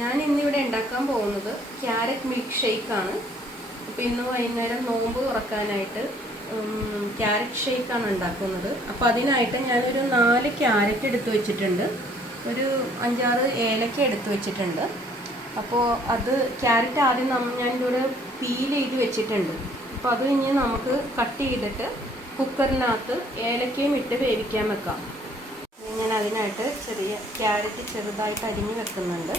ഞാൻ ഇന്നിവിടെ ഉണ്ടാക്കാൻ പോകുന്നത് ക്യാരറ്റ് മിൽക്ക് ഷേക്കാണ് അപ്പോൾ ഇന്ന് വൈകുന്നേരം നോമ്പ് തുറക്കാനായിട്ട് ക്യാരറ്റ് ഷേക്കാണ് ഉണ്ടാക്കുന്നത്. അപ്പോൾ അതിനായിട്ട് ഞാനൊരു നാല് ക്യാരറ്റ് എടുത്തു വെച്ചിട്ടുണ്ട്. ഒരു അഞ്ചാറ് ഏലക്ക എടുത്തു വെച്ചിട്ടുണ്ട്. അപ്പോൾ അത് ക്യാരറ്റ് ആദ്യം ഞാനിവിടെ പീൽ ചെയ്ത് വെച്ചിട്ടുണ്ട്. അപ്പോൾ അത് ഇനി നമുക്ക് കട്ട് ചെയ്തിട്ട് കുക്കറിനകത്ത് ഏലക്കയും ഇട്ട് വേവിക്കാൻ വെക്കാം. ഞാൻ അതിനായിട്ട് ചെറിയ ക്യാരറ്റ് ചെറുതായിട്ട് അരിഞ്ഞ് വെക്കുന്നുണ്ട്.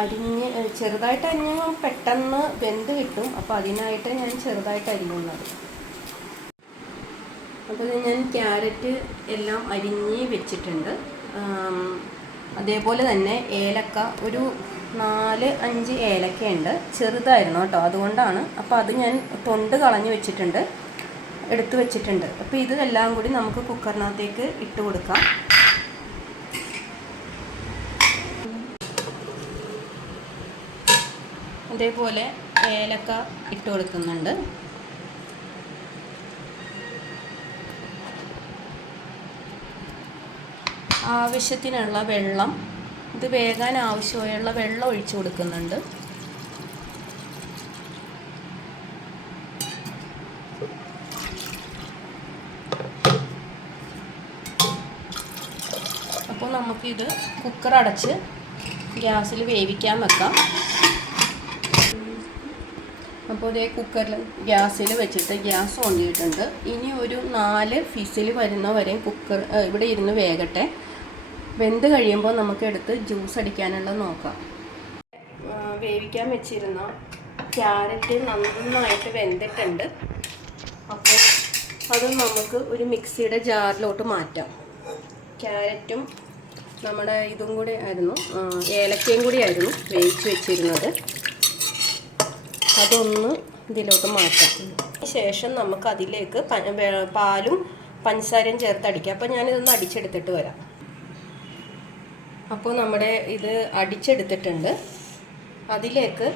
അരിഞ്ഞ് ചെറുതായിട്ട് അരിഞ്ഞ് പെട്ടെന്ന് വെന്ത് കിട്ടും. അപ്പോൾ അതിനായിട്ട് ഞാൻ ചെറുതായിട്ട് അരിയുന്നത് അപ്പോൾ ഞാൻ ക്യാരറ്റ് എല്ലാം അരിഞ്ഞ് വെച്ചിട്ടുണ്ട്. അതേപോലെ തന്നെ ഏലക്ക ഒരു നാല് അഞ്ച് ഏലക്കയുണ്ട്. ചെറുതായിരുന്നു കേട്ടോ അതുകൊണ്ടാണ്. അപ്പോൾ അത് ഞാൻ തൊണ്ട് കളഞ്ഞ് വെച്ചിട്ടുണ്ട് എടുത്തു വെച്ചിട്ടുണ്ട്. അപ്പോൾ ഇതെല്ലാം കൂടി നമുക്ക് കുക്കറിനകത്തേക്ക് ഇട്ട് കൊടുക്കാം. അതേപോലെ ഏലക്ക ഇട്ട് കൊടുക്കുന്നുണ്ട്. ആവശ്യത്തിനുള്ള വെള്ളം ഇത് വേകാൻ ആവശ്യമായുള്ള വെള്ളം ഒഴിച്ചു കൊടുക്കുന്നുണ്ട്. അപ്പോൾ നമുക്കിത് കുക്കർ അടച്ച് ഗ്യാസിൽ വേവിക്കാൻ വെക്കാം. അപ്പോൾ ഇതേ കുക്കറിൽ ഗ്യാസിൽ വെച്ചിട്ട് ഗ്യാസ് ഓൺ ചെയ്തിട്ടുണ്ട്. ഇനി ഒരു നാല് ഫിസിൽ വരുന്ന വരെ കുക്കർ ഇവിടെ ഇരുന്ന് വേകട്ടെ. വെന്ത് കഴിയുമ്പോൾ നമുക്ക് എടുത്ത് ജ്യൂസ് അടിക്കാനുള്ള നോക്കാം. വേവിക്കാൻ വെച്ചിരുന്ന ക്യാരറ്റ് നന്നായിട്ട് വെന്തിട്ടുണ്ട്. അപ്പോൾ അത് നമുക്ക് ഒരു മിക്സിയുടെ ജാറിലോട്ട് മാറ്റാം. ക്യാരറ്റും നമ്മുടെ ഇതും കൂടി ആയിരുന്നു. ഏലക്കയും കൂടി ആയിരുന്നു വേവിച്ച് വെച്ചിരുന്നത്. അതൊന്ന് ഇതിലോട്ട് മാറ്റാം. ശേഷം നമുക്ക് അതിലേക്ക് പാലും പഞ്ചസാരയും ചേർത്ത് അടിക്കാം. അപ്പോൾ ഞാനിതൊന്ന് അടിച്ചെടുത്തിട്ട് വരാം. അപ്പോൾ നമ്മുടെ ഇത് അടിച്ചെടുത്തിട്ടുണ്ട്. അതിലേക്ക്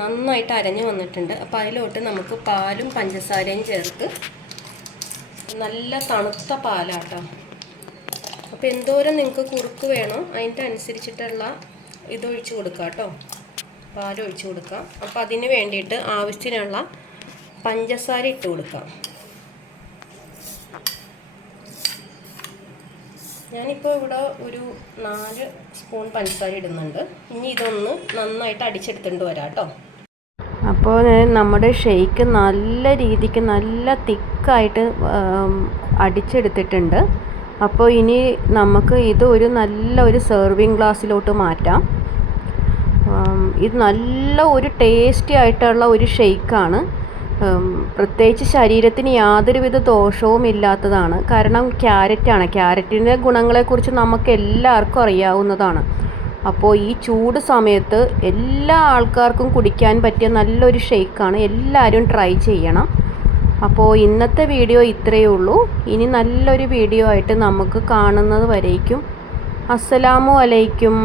നന്നായിട്ട് അരഞ്ഞു വന്നിട്ടുണ്ട്. അപ്പോൾ അതിലോട്ട് നമുക്ക് പാലും പഞ്ചസാരയും ചേർത്ത് നല്ല തണുത്ത പാലാട്ടോ. അപ്പോൾ എന്തോരം നിങ്ങൾക്ക് കുറുക്ക് വേണോ? അതിന്റെ അനുസരിച്ചിട്ടുള്ള ഇതൊഴിച്ച് കൊടുക്കാം കേട്ടോ പാൽ ഒഴിച്ച് കൊടുക്കാം. അപ്പോൾ അതിന് വേണ്ടിയിട്ട് ആവശ്യത്തിനുള്ള പഞ്ചസാര ഇട്ട് കൊടുക്കാം. ഞാനിപ്പോൾ ഇവിടെ ഒരു നാല് സ്പൂൺ പഞ്ചസാര ഇടുന്നുണ്ട്. ഇനി ഇതൊന്ന് നന്നായിട്ട് അടിച്ചെടുത്തിട്ട് വരാം കേട്ടോ. അപ്പോൾ നമ്മുടെ ഷെയ്ക്ക് നല്ല രീതിക്ക് നല്ല തിക്കായിട്ട് അടിച്ചെടുത്തിട്ടുണ്ട്. അപ്പോൾ ഇനി നമുക്ക് ഇത് ഒരു നല്ല ഒരു സെർവിങ് ഗ്ലാസ്സിലോട്ട് മാറ്റാം. ഇത് നല്ല ഒരു ടേസ്റ്റി ആയിട്ടുള്ള ഒരു ഷെയ്ക്കാണ്. പ്രത്യേകിച്ച് ശരീരത്തിന് യാതൊരുവിധ ദോഷവും ഇല്ലാത്തതാണ്. കാരണം ക്യാരറ്റാണ് ക്യാരറ്റിന്റെ ഗുണങ്ങളെക്കുറിച്ച് നമുക്ക് എല്ലാവർക്കും അറിയാവുന്നതാണ്. അപ്പോൾ ഈ ചൂട് സമയത്ത് എല്ലാ ആൾക്കാർക്കും കുടിക്കാൻ പറ്റിയ നല്ലൊരു ഷെയ്ക്കാണ്. എല്ലാവരും ട്രൈ ചെയ്യണം. അപ്പോൾ ഇന്നത്തെ വീഡിയോ ഇത്രയേ ഉള്ളൂ. ഇനി നല്ലൊരു വീഡിയോ ആയിട്ട് നമുക്ക് കാണുന്നത് വരേക്കും. അസ്സലാമു അലൈക്കും.